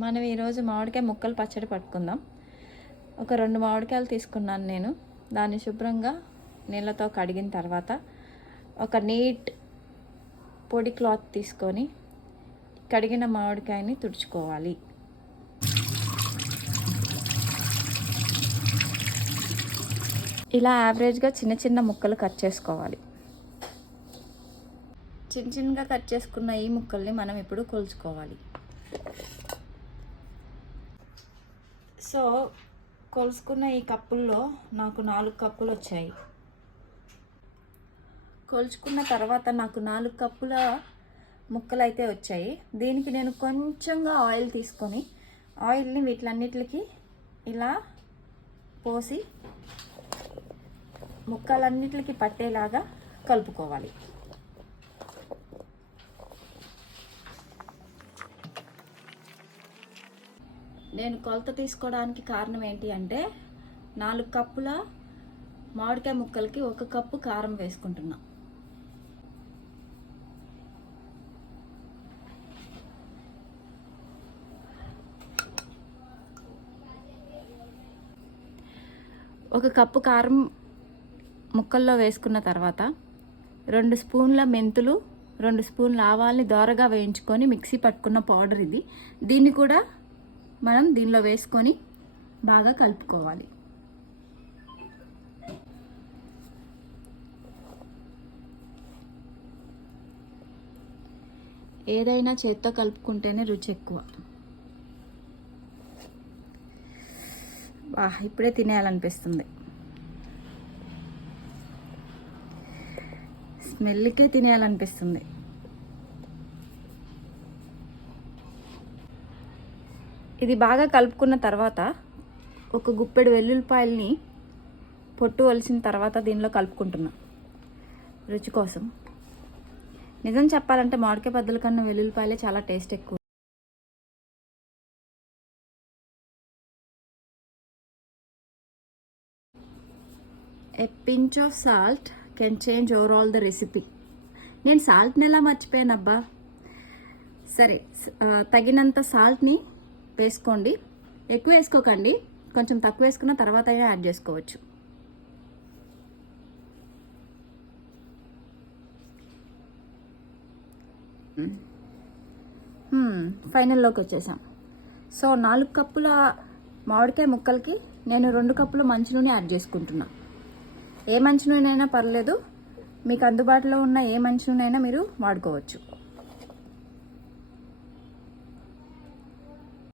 మనం ఈరోజు మామిడికాయ ముక్కలు పచ్చడి పట్టుకుందాం. ఒక 2 మామిడికాయలు తీసుకున్నాను నేను. దాన్ని శుభ్రంగా నీళ్ళతో కడిగిన తర్వాత ఒక నీట్ పొడి క్లాత్ తీసుకొని కడిగిన మామిడికాయని తుడుచుకోవాలి. ఇలా యావరేజ్గా చిన్న చిన్న ముక్కలు కట్ చేసుకోవాలి. చిన్నగా కట్ చేసుకున్న ఈ ముక్కల్ని మనం ఇప్పుడు కొలుచుకోవాలి. సో కొలుసుకున్న ఈ కప్పుల్లో నాకు 4 కప్పులు వచ్చాయి. కొలుచుకున్న తర్వాత నాకు 4 కప్పుల ముక్కలు అయితే వచ్చాయి. దీనికి నేను కొంచెంగా ఆయిల్ తీసుకొని ఆయిల్ని వీటిలన్నిటికి ఇలా పోసి ముక్కలన్నిటికి పట్టేలాగా కలుపుకోవాలి. నేను కొలత తీసుకోవడానికి కారణం ఏంటి అంటే 4 కప్పుల మామిడికాయ ముక్కలకి 1 కప్పు కారం వేసుకుంటున్నా. ఒక కప్పు కారం ముక్కల్లో వేసుకున్న తర్వాత 2 స్పూన్ల మెంతులు, 2 స్పూన్ల ఆవాల్ని దోరగా వేయించుకొని మిక్సీ పట్టుకున్న పౌడర్ ఇది. దీన్ని కూడా మనం దీనిలో వేసుకొని బాగా కలుపుకోవాలి. ఏదైనా చేత్తో కలుపుకుంటేనే రుచి ఎక్కువ. ఇప్పుడే తినేయాలనిపిస్తుంది. స్మెల్కే తినేయాలనిపిస్తుంది. ఇది బాగా కలుపుకున్న తర్వాత ఒక గుప్పెడు వెల్లుల్లిపాయల్ని పొట్టు వలిసిన తర్వాత దీనిలో కలుపుకుంటున్నా రుచి కోసం. నిజం చెప్పాలంటే మామిడికాయ బద్దల కన్నా వెల్లుల్లిపాయలే చాలా టేస్ట్ ఎక్కువ. A pinch of salt can change overall the recipe. నేను సాల్ట్ని ఎలా మర్చిపోయానబ్బా. సరే, తగినంత సాల్ట్ని వేసుకోండి. ఎక్కువ వేసుకోకండి, కొంచెం తక్కువ వేసుకున్న తర్వాత యాడ్ చేసుకోవచ్చు. ఫైనల్లోకి వచ్చేసాం. సో 4 కప్పుల మామిడికాయ ముక్కలకి నేను 2 కప్పుల మంచినూనె యాడ్ చేసుకుంటున్నా. ఏ మంచినూనె అయినా పర్లేదు, మీకు అందుబాటులో ఉన్న ఏ మంచినూనె అయినా మీరు వాడుకోవచ్చు.